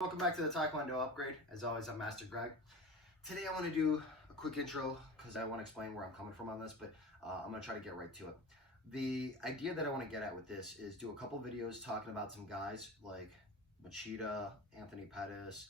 Welcome back to the Taekwondo Upgrade. As always, I'm Master Greg. Today I want to do a quick intro because I want to explain where I'm coming from on this, but I'm going to try to get right to it. The idea that I want to get at with this is do a couple videos talking about some guys like Machida, Anthony Pettis,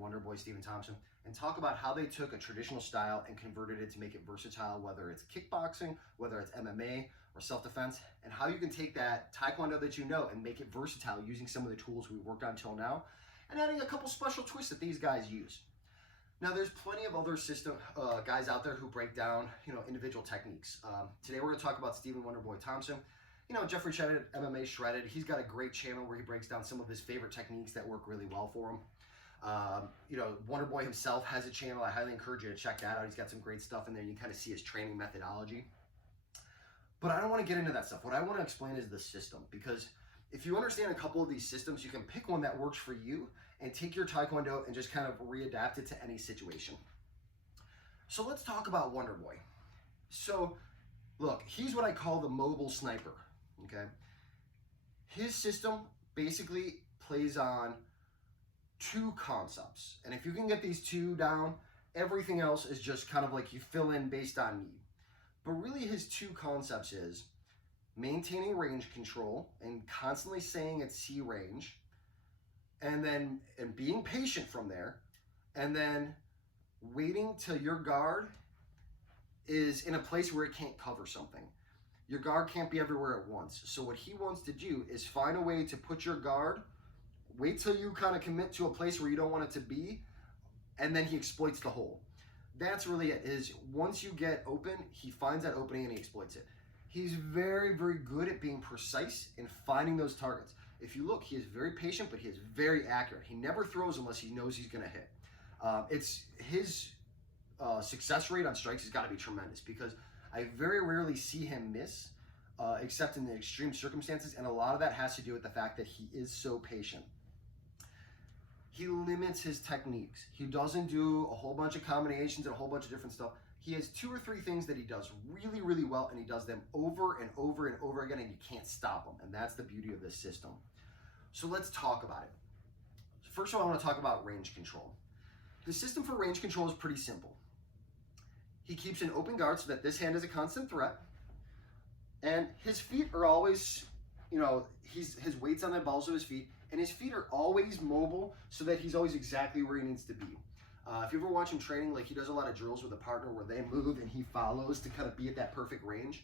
Wonderboy, Thompson, and talk about how they took a traditional style and converted it to make it versatile, whether it's kickboxing, whether it's MMA or self-defense, and how you can take that Taekwondo that you know and make it versatile using some of the tools we've worked on till now, and adding a couple special twists that these guys use. Now, there's plenty of other guys out there who break down, individual techniques. Today, we're going to talk about Stephen Wonderboy Thompson. Jeffrey Shredded, MMA Shredded. He's got a great channel where he breaks down some of his favorite techniques that work really well for him. Wonderboy himself has a channel. I highly encourage you to check that out. He's got some great stuff in there. You can kind of see his training methodology. But I don't want to get into that stuff. What I want to explain is the system, because if you understand a couple of these systems, you can pick one that works for you and take your Taekwondo and just kind of readapt it to any situation. So let's talk about Wonderboy. So look, he's what I call the mobile sniper, okay? His system basically plays on two concepts. And if you can get these two down, everything else is just kind of like you fill in based on need. But really his two concepts is maintaining range control and constantly saying it's C range, and being patient from there, and then waiting till your guard is in a place where it can't cover something. Your guard can't be everywhere at once. So what he wants to do is find a way to put your guard, wait till you kind of commit to a place where you don't want it to be, and then he exploits the hole. That's really it, is once you get open, he finds that opening and he exploits it. He's very, very good at being precise in finding those targets. If you look, he is very patient, but he is very accurate. He never throws unless he knows he's going to hit. It's his success rate on strikes has got to be tremendous, because I very rarely see him miss, except in the extreme circumstances, and a lot of that has to do with the fact that he is so patient. He limits his techniques. He doesn't do a whole bunch of combinations and a whole bunch of different stuff. He has two or three things that he does really, really well, and he does them over and over and over again, and you can't stop him. And that's the beauty of this system. So let's talk about it. First of all, I want to talk about range control. The system for range control is pretty simple. He keeps an open guard so that this hand is a constant threat, and his feet are always, his weight's on the balls of his feet, and his feet are always mobile so that he's always exactly where he needs to be. If you ever watch him training, like he does a lot of drills with a partner where they move and he follows to kind of be at that perfect range.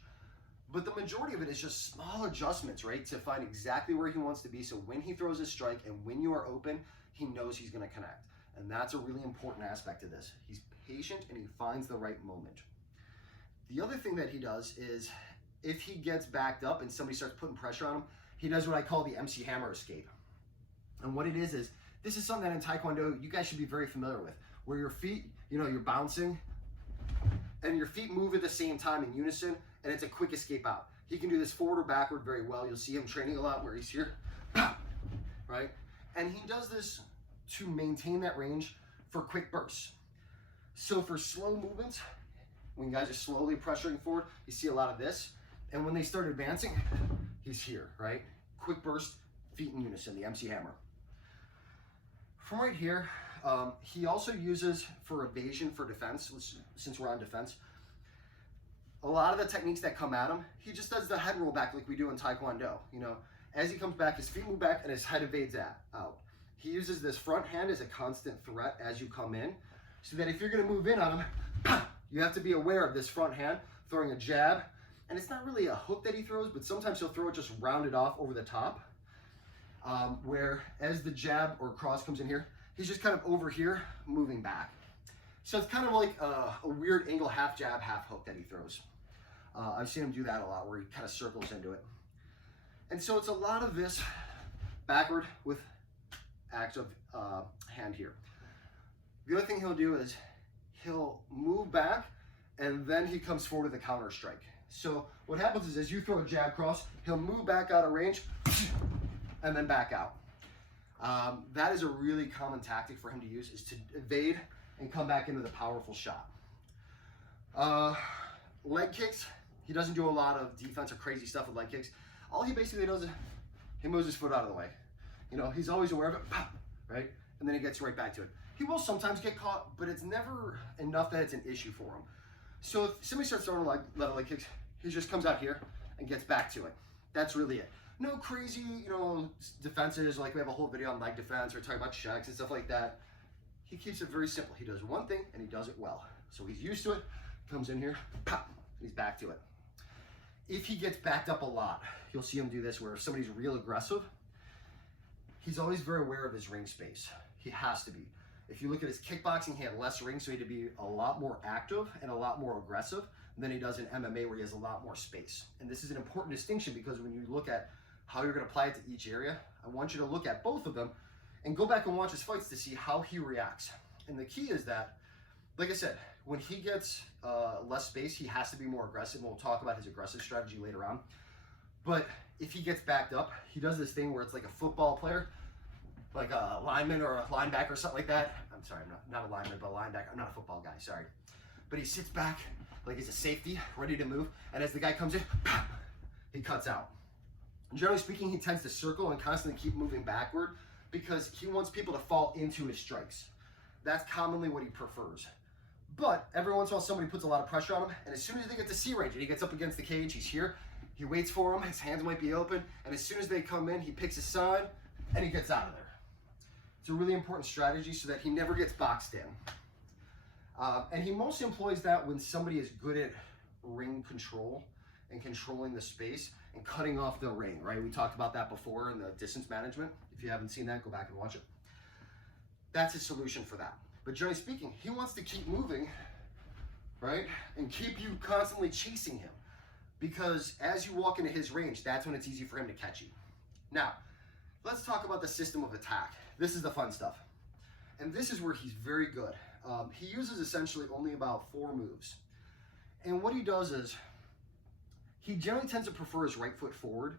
But the majority of it is just small adjustments, right? To find exactly where he wants to be. So when he throws his strike and when you are open, he knows he's going to connect. And that's a really important aspect of this. He's patient and he finds the right moment. The other thing that he does is if he gets backed up and somebody starts putting pressure on him, he does what I call the MC Hammer escape. And what it is this is something that in Taekwondo you guys should be very familiar with, where your feet, you're bouncing and your feet move at the same time in unison, and it's a quick escape out. He can do this forward or backward very well. You'll see him training a lot where he's here, right? And he does this to maintain that range for quick bursts. So for slow movements, when guys are slowly pressuring forward, you see a lot of this. And when they start advancing, he's here, right? Quick burst, feet in unison, the MC Hammer. From right here, he also uses for evasion for defense, since we're on defense. A lot of the techniques that come at him, he just does the head roll back like we do in Taekwondo. As he comes back, his feet move back and his head evades out. He uses this front hand as a constant threat as you come in, so that if you're going to move in on him, you have to be aware of this front hand, throwing a jab. And it's not really a hook that he throws, but sometimes he'll throw it just rounded off over the top. Where as the jab or cross comes in here, he's just kind of over here moving back. So it's kind of like a weird angle half jab, half hook that he throws. I've seen him do that a lot, where he kind of circles into it. And so it's a lot of this backward with active hand here. The other thing he'll do is he'll move back and then he comes forward with a counter strike. So what happens is as you throw a jab cross, he'll move back out of range and then back out. That is a really common tactic for him to use, is to evade and come back into the powerful shot. Leg kicks, he doesn't do a lot of defense or crazy stuff with leg kicks. All he basically does is he moves his foot out of the way. He's always aware of it, right? and then he gets right back to it. He will sometimes get caught, but it's never enough that it's an issue for him. So if somebody starts throwing level leg kicks, he just comes out here and gets back to it. That's really it. No crazy, defenses, like we have a whole video on leg defense, or talking about checks and stuff like that. He keeps it very simple. He does one thing, and he does it well. So he's used to it, comes in here, pop, he's back to it. If he gets backed up a lot, you'll see him do this where if somebody's real aggressive, he's always very aware of his ring space. He has to be. If you look at his kickboxing, he had less ring, so he had to be a lot more active and a lot more aggressive than he does in MMA, where he has a lot more space. And this is an important distinction, because when you look at how you're going to apply it to each area, I want you to look at both of them and go back and watch his fights to see how he reacts. And the key is that, like I said, when he gets less space, he has to be more aggressive. We'll talk about his aggressive strategy later on. But if he gets backed up, he does this thing where it's like a football player, like a lineman or a linebacker or something like that. I'm sorry, I'm not a lineman, but a linebacker. I'm not a football guy, sorry. But he sits back like he's a safety, ready to move. And as the guy comes in, he cuts out. And generally speaking, he tends to circle and constantly keep moving backward because he wants people to fall into his strikes. That's commonly what he prefers. But every once in a while, somebody puts a lot of pressure on him, and as soon as they get to C range and he gets up against the cage, he's here, he waits for him, his hands might be open, and as soon as they come in, he picks his side, and he gets out of there. It's a really important strategy so that he never gets boxed in. And he mostly employs that when somebody is good at ring control and controlling the space and cutting off the ring, right? We talked about that before in the distance management. If you haven't seen that, go back and watch it. That's his solution for that. But generally speaking, he wants to keep moving, right? And keep you constantly chasing him. Because as you walk into his range, that's when it's easy for him to catch you. Now, let's talk about the system of attack. This is the fun stuff. And this is where he's very good. He uses essentially only about 4 moves. And what he does is, he generally tends to prefer his right foot forward,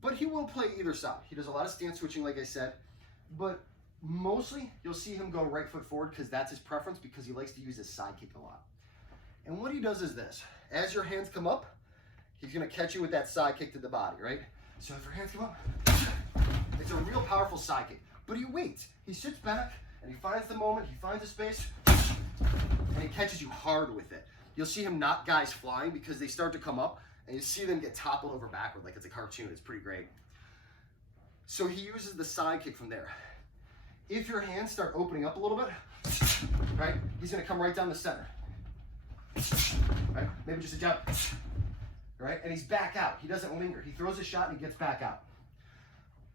but he will play either side. He does a lot of stance switching, like I said, but mostly you'll see him go right foot forward because that's his preference, because he likes to use his side kick a lot. And what he does is this. As your hands come up, he's going to catch you with that side kick to the body, right? So if your hands come up, it's a real powerful side kick. But he waits. He sits back, and he finds the moment, he finds the space, and he catches you hard with it. You'll see him knock guys flying because they start to come up, and you see them get toppled over backward like it's a cartoon. It's pretty great. So he uses the side kick from there. If your hands start opening up a little bit, right, he's going to come right down the center. Right? Maybe just a jab. Right? And he's back out. He doesn't linger. He throws a shot and he gets back out.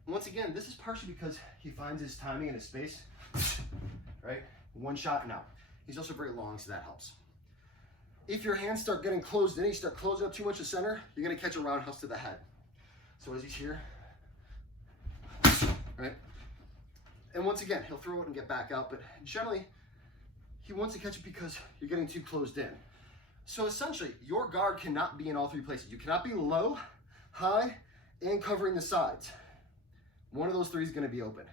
Once again, this is partially because he finds his timing and his space. Right? One shot and out. He's also very long, so that helps. If your hands start getting closed in, you start closing up too much the center, you're going to catch a roundhouse to the head. So as he's here, right? And once again, he'll throw it and get back out, but generally, he wants to catch it because you're getting too closed in. So essentially, your guard cannot be in all 3 places. You cannot be low, high, and covering the sides. One of those 3 is going to be open.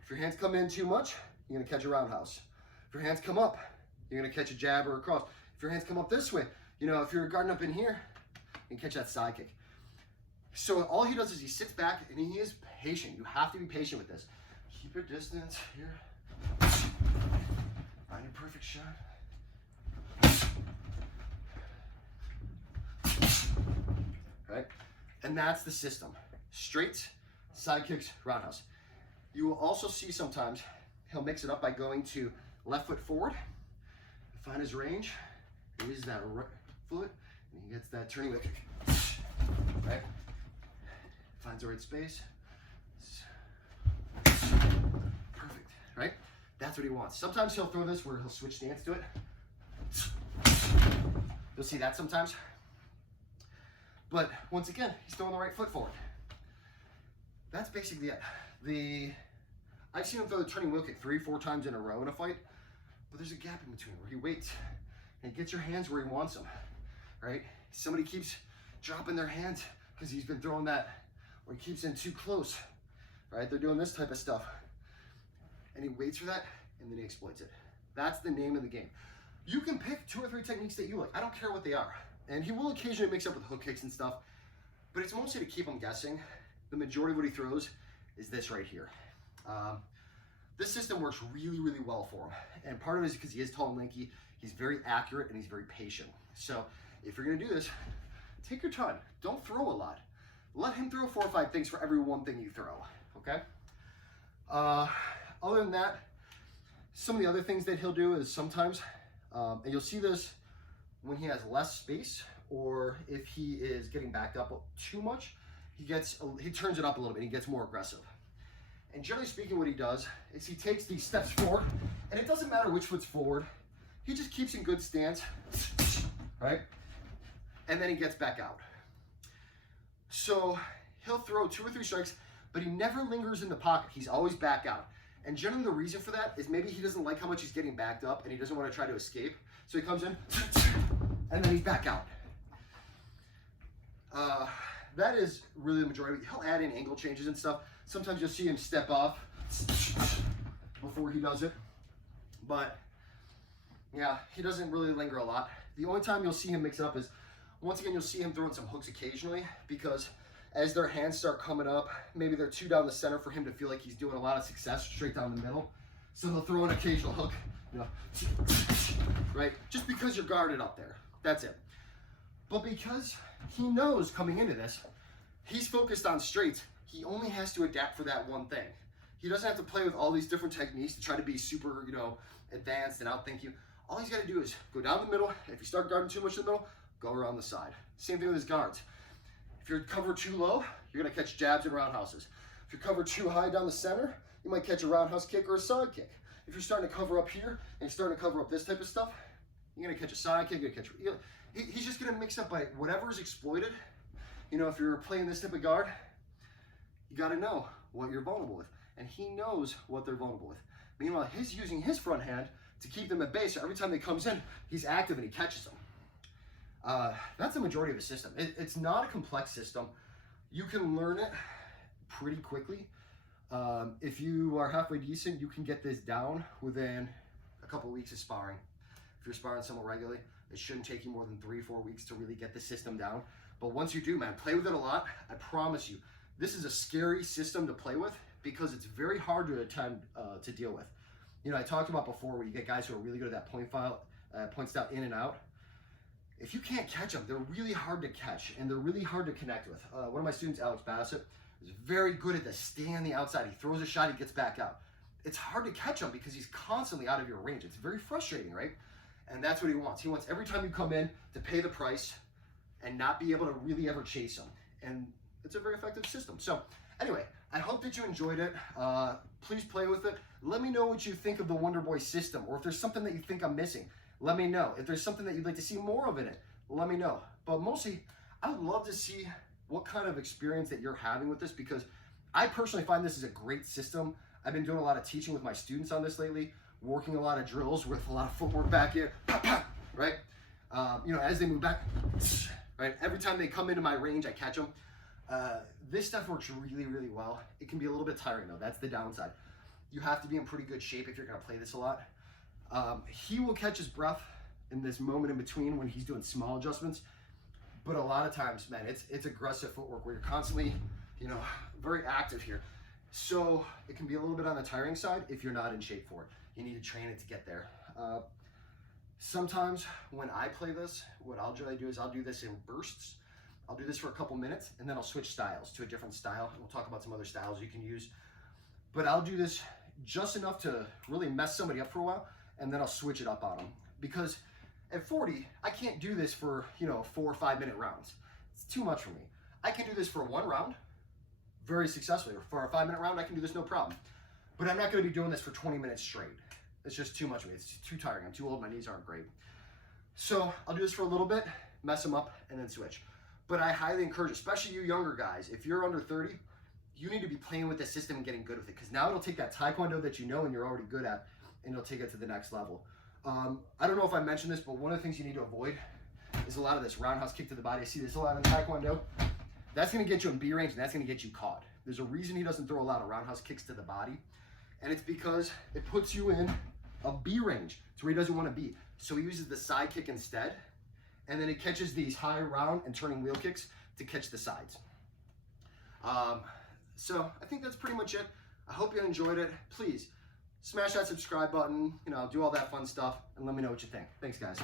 If your hands come in too much, you're going to catch a roundhouse. If your hands come up, you're going to catch a jab or a cross. If your hands come up this way, if you're guarding up in here, you can catch that side kick. So all he does is he sits back and he is patient. You have to be patient with this. Keep your distance here. Find your perfect shot. Right? And that's the system. Straight, side kicks, roundhouse. You will also see sometimes he'll mix it up by going to left foot forward, find his range, he uses that right foot, and he gets that turning wheel kick. Right? Finds the right space. Perfect, right? That's what he wants. Sometimes he'll throw this where he'll switch stance to it. You'll see that sometimes. But once again, he's throwing the right foot forward. That's basically it. I've seen him throw the turning wheel kick 3-4 times in a row in a fight, but there's a gap in between where he waits and gets your hands where he wants them, right? Somebody keeps dropping their hands because he's been throwing that, or he keeps in too close, right? They're doing this type of stuff. And he waits for that, and then he exploits it. That's the name of the game. You can pick 2 or 3 techniques that you like. I don't care what they are. And he will occasionally mix up with hook kicks and stuff, but it's mostly to keep him guessing. The majority of what he throws is this right here. This system works really, really well for him. And part of it is because he is tall and lanky, he's very accurate and he's very patient. So if you're gonna do this, take your time. Don't throw a lot. Let him throw 4 or 5 things for every one thing you throw, okay? Other than that, some of the other things that he'll do is sometimes, and you'll see this when he has less space or if he is getting backed up too much, he turns it up a little bit, he gets more aggressive. And generally speaking, what he does is he takes these steps forward, and it doesn't matter which foot's forward, he just keeps in good stance, right? And then he gets back out. So he'll throw 2 or 3 strikes, but he never lingers in the pocket. He's always back out. And generally the reason for that is maybe he doesn't like how much he's getting backed up and he doesn't want to try to escape. So he comes in and then he's back out. That is really the majority. He'll add in angle changes and stuff. Sometimes you'll see him step off before he does it. But yeah, he doesn't really linger a lot. The only time you'll see him mix it up is, once again, you'll see him throwing some hooks occasionally, because as their hands start coming up, maybe they're too down the center for him to feel like he's doing a lot of success straight down the middle. So they'll throw an occasional hook, you know, right? Just because you're guarded up there. That's it. But because he knows coming into this, he's focused on straights, he only has to adapt for that one thing. He doesn't have to play with all these different techniques to try to be super, you know, advanced and outthink you. All he's got to do is go down the middle. If you start guarding too much in the middle, go around the side. Same thing with his guards. If you're covered too low, you're going to catch jabs and roundhouses. If you're covered too high down the center, you might catch a roundhouse kick or a side kick. If you're starting to cover up here and you're starting to cover up this type of stuff, you're going to catch a side kick, you're going to catch. He's just going to mix up by whatever is exploited. You know, if you're playing this type of guard, you got to know what you're vulnerable with. And he knows what they're vulnerable with. Meanwhile, he's using his front hand to keep them at bay, so every time they comes in, he's active and he catches them. That's the majority of the system. It's not a complex system. You can learn it pretty quickly. If you are halfway decent, you can get this down within a couple weeks of sparring. If you're sparring someone regularly, it shouldn't take you more than 3 or 4 weeks to really get the system down. But once you do, man, play with it a lot. I promise you, this is a scary system to play with because it's very hard to attempt to deal with. You know, I talked about before where you get guys who are really good at that point style in and out. If you can't catch them, they're really hard to catch and they're really hard to connect with. One of my students, Alex Bassett, is very good at this. Staying on the outside, he throws a shot, he gets back out. It's hard to catch him because he's constantly out of your range. It's very frustrating, right? And that's what he wants. He wants every time you come in to pay the price and not be able to really ever chase him. And it's a very effective system. So anyway, I hope that you enjoyed it. Please play with it. Let me know what you think of the Wonderboy system, or if there's something that you think I'm missing, let me know. If there's something that you'd like to see more of in it, let me know. But mostly, I would love to see what kind of experience that you're having with this, because I personally find this is a great system. I've been doing a lot of teaching with my students on this lately, working a lot of drills with a lot of footwork back here, right? You know, as they move back, right? Every time they come into my range, I catch them. This stuff works really, really well. It can be a little bit tiring though. That's the downside. You have to be in pretty good shape if you're gonna play this a lot. He will catch his breath in this moment in between when he's doing small adjustments. But a lot of times, man, it's aggressive footwork where you're constantly, you know, very active here. So it can be a little bit on the tiring side if you're not in shape for it. You need to train it to get there. Sometimes when I play this, what I'll generally do is I'll do this in bursts. I'll do this for a couple minutes and then I'll switch styles to a different style. We'll talk about some other styles you can use. But I'll do this just enough to really mess somebody up for a while, and then I'll switch it up on them. Because at 40, I can't do this for, you know, 4 or 5 minute rounds. It's too much for me. I can do this for 1 round very successfully, or for a 5 minute round, I can do this no problem. But I'm not gonna be doing this for 20 minutes straight. It's just too much for me. It's too tiring. I'm too old, my knees aren't great. So I'll do this for a little bit, mess them up, and then switch. But I highly encourage, especially you younger guys, if you're under 30, you need to be playing with the system and getting good with it, because now it'll take that taekwondo that you know and you're already good at, and it'll take it to the next level. I don't know if I mentioned this, but one of the things you need to avoid is a lot of this roundhouse kick to the body. I see this a lot in taekwondo. That's going to get you in B range, and that's going to get you caught. There's a reason he doesn't throw a lot of roundhouse kicks to the body, and it's because it puts you in a B range. It's where he doesn't want to be. So he uses the side kick instead, and then he catches these high round and turning wheel kicks to catch the sides. So I think that's pretty much it. I hope you enjoyed it. Please smash that subscribe button, you know, do all that fun stuff, and let me know what you think. Thanks, guys.